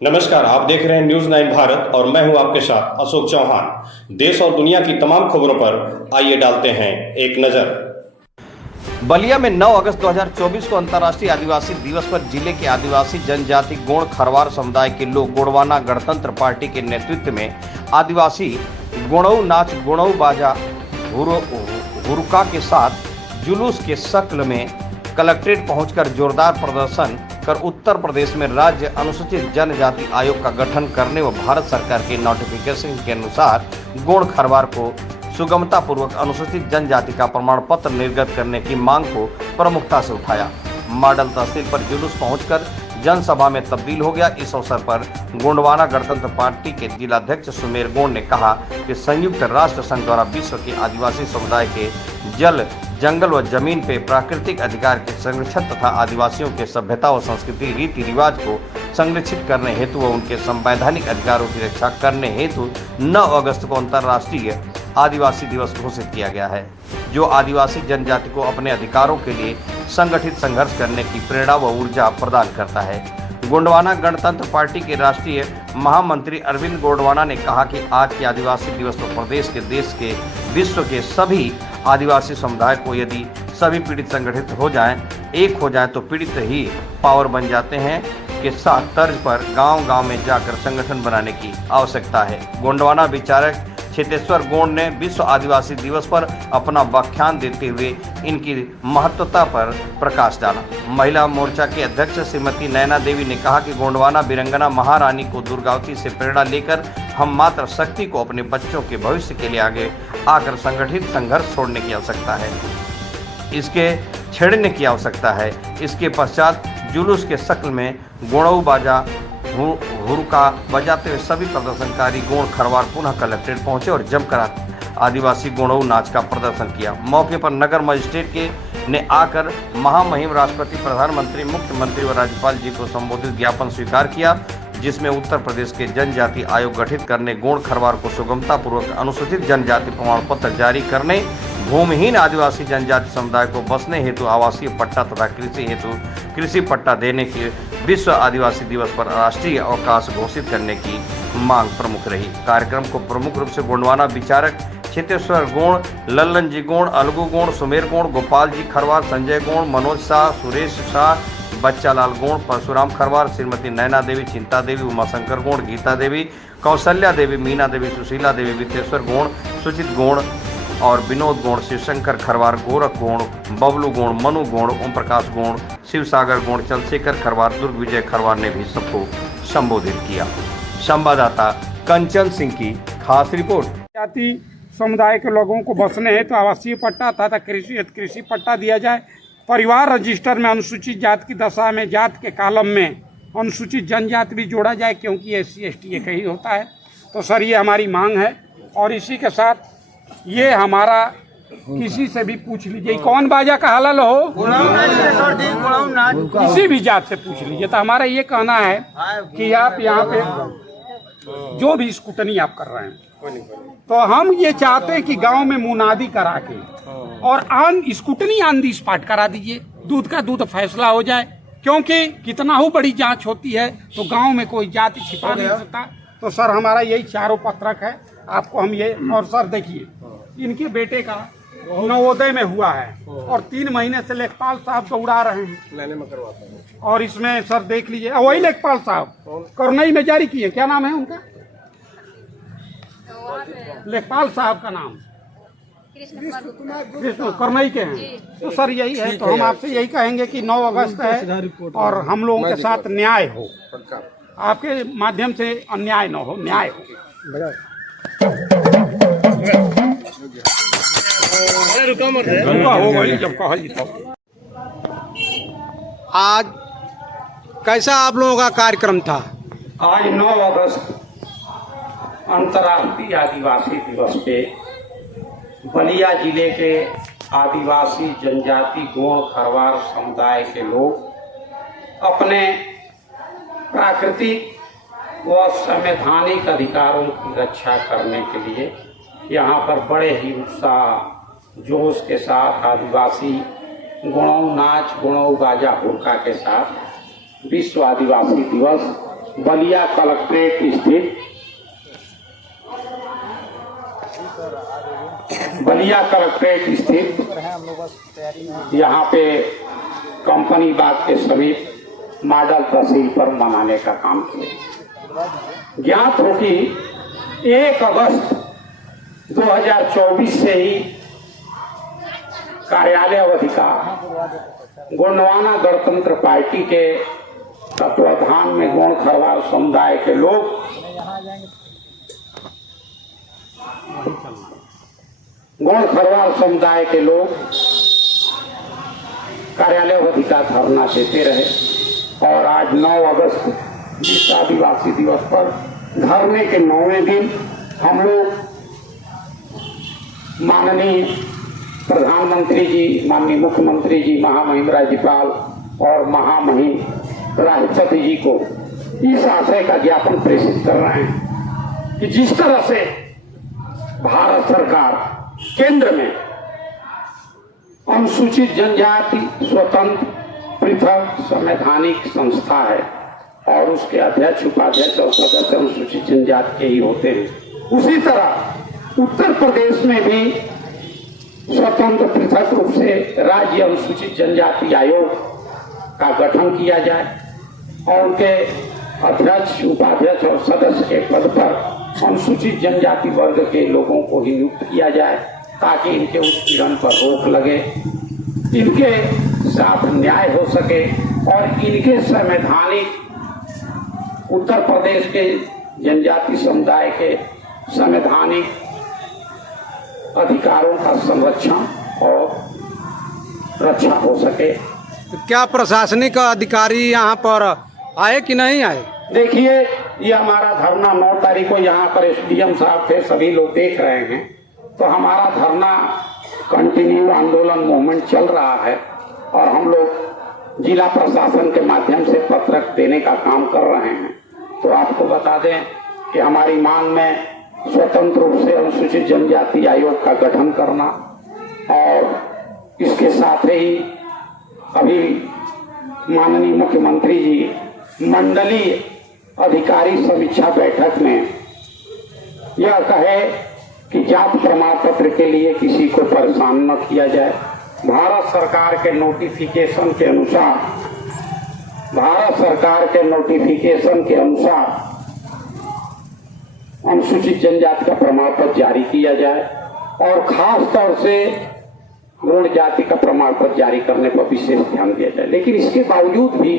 नमस्कार, आप देख रहे हैं न्यूज 9 भारत और मैं हूं आपके साथ अशोक चौहान। देश और दुनिया की तमाम खबरों पर आइए डालते हैं एक नजर। बलिया में 9 अगस्त 2024 को अंतर्राष्ट्रीय आदिवासी दिवस पर जिले के आदिवासी जनजाति गोंड खरवार समुदाय के लोग गोंडवाना गणतंत्र पार्टी के नेतृत्व में आदिवासी गोंडऊ नाच, गोंडऊ बाजा, हुरुका के साथ जुलूस के शक्ल में कलेक्ट्रेट पहुंचकर जोरदार प्रदर्शन कर उत्तर प्रदेश में राज्य अनुसूचित जनजाति आयोग का गठन करने व भारत सरकार के नोटिफिकेशन के अनुसार गोंड खरवार को सुगमता पूर्वक अनुसूचित जनजाति का प्रमाण पत्र निर्गत करने की मांग को प्रमुखता से उठाया। मॉडल तहसील पर जुलूस पहुंचकर जनसभा में तब्दील हो गया। इस अवसर पर गोंडवाना गणतंत्र पार्टी के जिलाध्यक्ष सुमेर गोंड ने कहा कि संयुक्त राष्ट्र संघ द्वारा विश्व के आदिवासी समुदाय के जल, जंगल व जमीन पे प्राकृतिक अधिकार के संरक्षण तथा आदिवासियों के सभ्यता व संस्कृति रीति रिवाज को संरक्षित करने हेतु व उनके संवैधानिक अधिकारों की रक्षा करने हेतु 9 अगस्त को अंतर्राष्ट्रीय आदिवासी दिवस घोषित किया गया है, जो आदिवासी जनजाति को अपने अधिकारों के लिए संगठित संघर्ष करने की प्रेरणा व ऊर्जा प्रदान करता है। गोंडवाना गणतंत्र पार्टी के राष्ट्रीय महामंत्री अरविंद गोंडवाना ने कहा कि आज के आदिवासी दिवस पर प्रदेश के, देश के, विश्व के सभी आदिवासी समुदाय को यदि सभी पीड़ित संगठित हो जाएं, एक हो जाएं, तो पीड़ित ही पावर बन जाते हैं के साथ तर्ज पर गांव-गांव में जाकर संगठन बनाने की आवश्यकता है। गोंडवाना विचारक चेतेश्वर गोंड ने विश्व आदिवासी दिवस पर अपना व्याख्यान देते हुए इनकी महत्वता पर प्रकाश डाला। महिला मोर्चा के अध्यक्ष श्रीमती नैना देवी ने कहा कि गोंडवाना वीरंगना महारानी को दुर्गावती से प्रेरणा लेकर हम मात्र शक्ति को अपने बच्चों के भविष्य के लिए आगे आकर संगठित संघर्ष छोड़ने की आवश्यकता है, इसके छेड़ने की आवश्यकता है। इसके पश्चात जुलूस के शक्ल में गोंडऊ बाजा, हुरुका बजाते हुए सभी प्रदर्शनकारी गोंड खरवार पुनः कलेक्ट्रेट पहुंचे और जमकर आदिवासी गोंडऊ नाच का प्रदर्शन किया। मौके पर नगर मजिस्ट्रेट ने आकर महामहिम राष्ट्रपति, प्रधानमंत्री, मुख्यमंत्री व राज्यपाल जी को संबोधित ज्ञापन स्वीकार किया, जिसमें उत्तर प्रदेश के जनजाति आयोग गठित करने, गोंड खरवार को सुगमता पूर्वक अनुसूचित जनजाति प्रमाण पत्र जारी करने, भूमिहीन आदिवासी जनजाति समुदाय को बसने हेतु आवासीय पट्टा तथा कृषि हेतु कृषि पट्टा देने के विश्व आदिवासी दिवस पर राष्ट्रीय अवकाश घोषित करने की मांग प्रमुख रही। कार्यक्रम को प्रमुख रूप से गोंडवाना विचारक चेतेश्वर गोंड, लल्लन जी गोंड, अलगू गोंड, सुमेर गोंड, गोपाल जी खरवार, संजय गोंड, मनोज शाह, सुरेश शाह, बच्चा लाल गोंड, परशुराम खरवार, श्रीमती नैना देवी, चिंता देवी, उमाशंकर गोंड, गीता देवी, कौशल्या देवी, मीना देवी, सुशीला देवी, वित्तेश्वर गोंड, सुचित गोंड और विनोद गोंड, शिवशंकर खरवार, गोरख गोंड, बबलू गोंड, मनु गोंड, ओम प्रकाश गोंड, शिवसागर गोंड, चंद्रशेखर खरवार, दुर्ग विजय खरवार ने भी सबको संबोधित किया। संवाददाता कंचन सिंह की खास रिपोर्ट। जाति समुदाय के लोगों को बसने हैं तो आवासीय पट्टा तथा कृषि पट्टा दिया जाए। परिवार रजिस्टर में अनुसूचित जाति की दशा में जात के कालम में अनुसूचित जनजाति भी जोड़ा जाए, क्योंकि SC ST एक ही होता है। तो सर, ये हमारी मांग है। और इसी के साथ ये हमारा किसी से भी पूछ लीजिए कौन बाजा का हलाल हो, किसी भी जात से पूछ लीजिए। तो हमारा ये कहना है कि आप यहाँ पे जो भी स्कूटनी आप कर रहे हैं, तो हम ये चाहते हैं कि गांव में मुनादी करा के और स्कूटनी ऑन दी स्पॉट करा दीजिए, दूध का दूध फैसला हो जाए। क्योंकि कितना हो बड़ी जांच होती है तो गांव में कोई जाति छिपा नहीं सकता। तो सर, हमारा यही चारों पत्रक है आपको हम ये। और सर देखिए, इनके बेटे का नवोदय में हुआ है और 3 महीने से लेखपाल साहब दौड़ा रहे हैं। और इसमें सर देख लीजिए, वही लेखपाल साहब करनई में जारी किए, क्या नाम है उनका, लेखपाल साहब का नाम कृष्ण करनई के हैं। तो सर यही है। तो हम आपसे यही कहेंगे कि 9 अगस्त है और हम लोगों के साथ न्याय हो, आपके माध्यम से अन्याय न हो, न्याय हो। आज कैसा आप लोगों का कार्यक्रम था? आज 9 अगस्त अंतर्राष्ट्रीय आदिवासी दिवस पे बलिया जिले के आदिवासी जनजाति गोंड खरवार समुदाय के लोग अपने प्राकृतिक व संवैधानिक अधिकारों की रक्षा करने के लिए यहाँ पर बड़े ही उत्साह जोश के साथ आदिवासी गोंडऊ नाच, गोंडऊ बाजा, हुड़का के साथ विश्व आदिवासी दिवस बलिया कलेक्ट्रेट स्थित यहाँ पे कंपनी बाग के समीप मॉडल तहसील पर मनाने का काम किया। ज्ञात हो कि 1 अगस्त 2024 से ही कार्यालय अवधि का गोंडवाना गणतंत्र पार्टी के तत्वाधान में गोंड खरवाल समुदाय के लोग कार्यालय अवधि का धरना देते रहे और आज 9 अगस्त विश्व आदिवासी दिवस पर धरने के 9वें दिन हम लोग माननीय प्रधानमंत्री जी, माननीय मुख्यमंत्री जी, महामहिम राज्यपाल और महामहिम राष्ट्रपति जी को इस आशय का ज्ञापन प्रेषित कर रहे हैं कि जिस तरह से भारत सरकार केंद्र में अनुसूचित जनजाति स्वतंत्र पृथक संवैधानिक संस्था है और उसके अध्यक्ष, उपाध्यक्ष और सदस्य अनुसूचित जनजाति के ही होते हैं, उसी तरह उत्तर प्रदेश में भी स्वतंत्र पृथक रूप से राज्य अनुसूचित जनजाति आयोग का गठन किया जाए और उनके अध्यक्ष, उपाध्यक्ष और सदस्य के पद पर अनुसूचित जनजाति वर्ग के लोगों को ही नियुक्त किया जाए ताकि इनके उत्पीड़न पर रोक लगे, इनके साथ न्याय हो सके और इनके संवैधानिक उत्तर प्रदेश के जनजाति समुदाय के संवैधानिक अधिकारों का संरक्षण और रक्षा हो सके। क्या प्रशासनिक अधिकारी यहाँ पर आए कि नहीं आए? देखिए, ये हमारा धरना 9 तारीख को यहाँ पर एसडीएम साहब थे, सभी लोग देख रहे हैं, तो हमारा धरना कंटिन्यू आंदोलन मूवमेंट चल रहा है और हम लोग जिला प्रशासन के माध्यम से पत्रक देने का काम कर रहे हैं। तो आपको बता दें कि हमारी मांग में स्वतंत्र रूप से अनुसूचित जनजाति आयोग का गठन करना और इसके साथ ही अभी माननीय मुख्यमंत्री जी मंडलीय अधिकारी समीक्षा बैठक में यह कहे कि जाति प्रमाण पत्र के लिए किसी को परेशान न किया जाए। भारत सरकार के नोटिफिकेशन के अनुसार अनुसूचित जनजाति का प्रमाण पत्र जारी किया जाए और खास तौर से गौड़ जाति का प्रमाण पत्र जारी करने पर विशेष ध्यान दिया जाए। लेकिन इसके बावजूद भी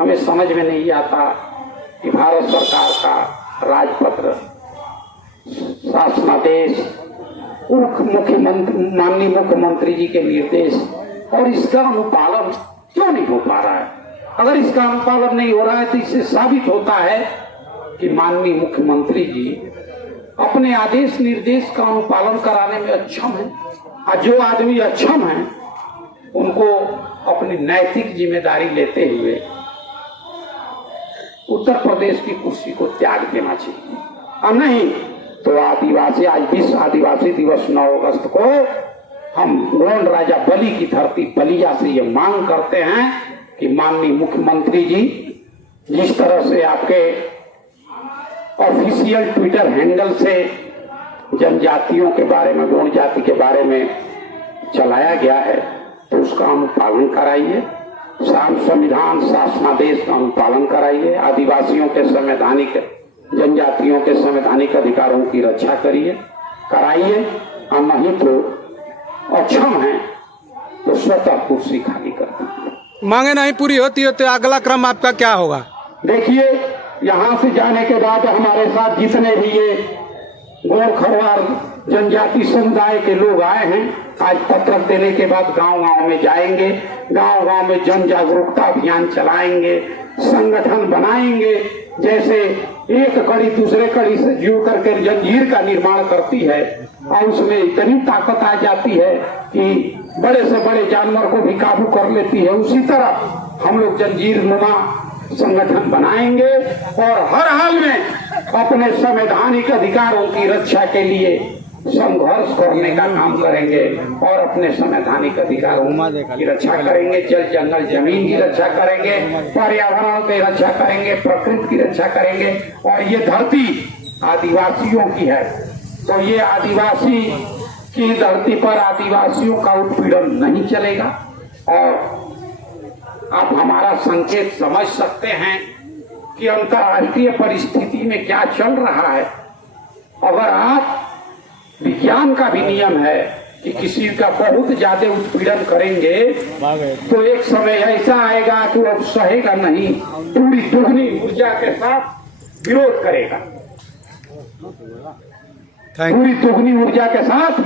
हमें समझ में नहीं आता कि भारत सरकार का राजपत्र, शासनादेश, माननीय मुख्यमंत्री जी के निर्देश और इसका अनुपालन क्यों नहीं हो पा रहा है। अगर इसका अनुपालन नहीं हो रहा है तो इससे साबित होता है कि माननीय मुख्यमंत्री जी अपने आदेश निर्देश का अनुपालन कराने में अक्षम है और जो आदमी अक्षम है उनको अपनी नैतिक जिम्मेदारी लेते हुए उत्तर प्रदेश की कुर्सी को त्याग देना चाहिए और नहीं तो आदिवासी, आज विश्व आदिवासी दिवस 9 अगस्त को हम गोंड राजा बलि की धरती बलिया से ये मांग करते हैं कि माननीय मुख्यमंत्री जी जिस तरह से आपके ऑफिशियल ट्विटर हैंडल से जनजातियों के बारे में, गोंड जाति के बारे में चलाया गया है तो उसका अनुपालन कराइए, संविधान शासनादेश का अनुपालन कराइए, आदिवासियों के संवैधानिक, जनजातियों के संवैधानिक अधिकारों की रक्षा कराइए और नहीं तो अक्षम है तो स्वतः कुर्सी खाली कर दीजिए। मांगे नहीं पूरी होती है तो अगला क्रम आपका क्या होगा? देखिए, यहाँ से जाने के बाद हमारे साथ जितने भी ये गोंड खरवाल जनजाति समुदाय के लोग आए हैं, आज पत्रक देने के बाद गांव-गांव में जाएंगे, गांव-गांव में जन जागरूकता अभियान चलाएंगे, संगठन बनाएंगे। जैसे एक कड़ी दूसरे कड़ी से जुड़ करके जंजीर का निर्माण करती है और उसमें इतनी ताकत आ जाती है कि बड़े से बड़े जानवर को भी काबू कर लेती है, उसी तरह हम लोग जंजीर नुमा संगठन बनाएंगे और हर हाल में अपने संवैधानिक अधिकारों की रक्षा के लिए संघर्ष करने का काम करेंगे और अपने संवैधानिक अधिकारों की रक्षा करेंगे, जल जंगल जमीन की रक्षा करेंगे, पर्यावरण की रक्षा करेंगे, प्रकृति की रक्षा करेंगे। और ये धरती आदिवासियों की है, तो ये आदिवासी की धरती पर आदिवासियों का उत्पीड़न नहीं चलेगा। और आप हमारा संकेत समझ सकते हैं कि अंतर्राष्ट्रीय परिस्थिति में क्या चल रहा है। अगर आप विज्ञान का भी नियम है कि किसी का बहुत ज्यादा उत्पीड़न करेंगे तो एक समय ऐसा आएगा कि वो सहेगा नहीं, पूरी दुगनी ऊर्जा के साथ विरोध करेगा, पूरी दुगनी ऊर्जा के साथ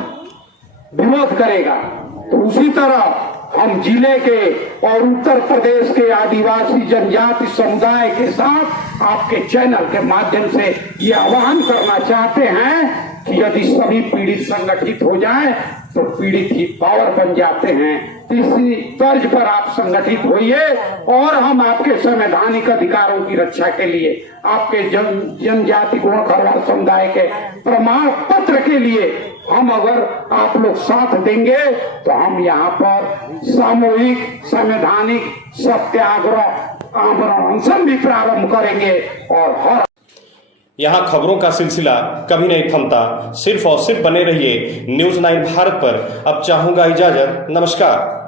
विरोध करेगा। तो उसी तरह हम जिले के और उत्तर प्रदेश के आदिवासी जनजाति समुदाय के साथ आपके चैनल के माध्यम से ये आह्वान करना चाहते हैं कि यदि सभी पीड़ित संगठित हो जाए तो पीड़ित ही पावर बन जाते हैं। इसी तर्ज पर आप संगठित होइए और हम आपके संवैधानिक अधिकारों की रक्षा के लिए, आपके जनजाति गोरखा समुदाय के प्रमाण पत्र के लिए हम अगर आप लोग साथ देंगे तो हम यहाँ पर सामूहिक संवैधानिक सत्याग्रह आमरण अनशन भी प्रारंभ करेंगे। और हर यहाँ खबरों का सिलसिला कभी नहीं थमता। सिर्फ और सिर्फ बने रहिए न्यूज़ 9 भारत पर। अब चाहूंगा इजाजत। नमस्कार।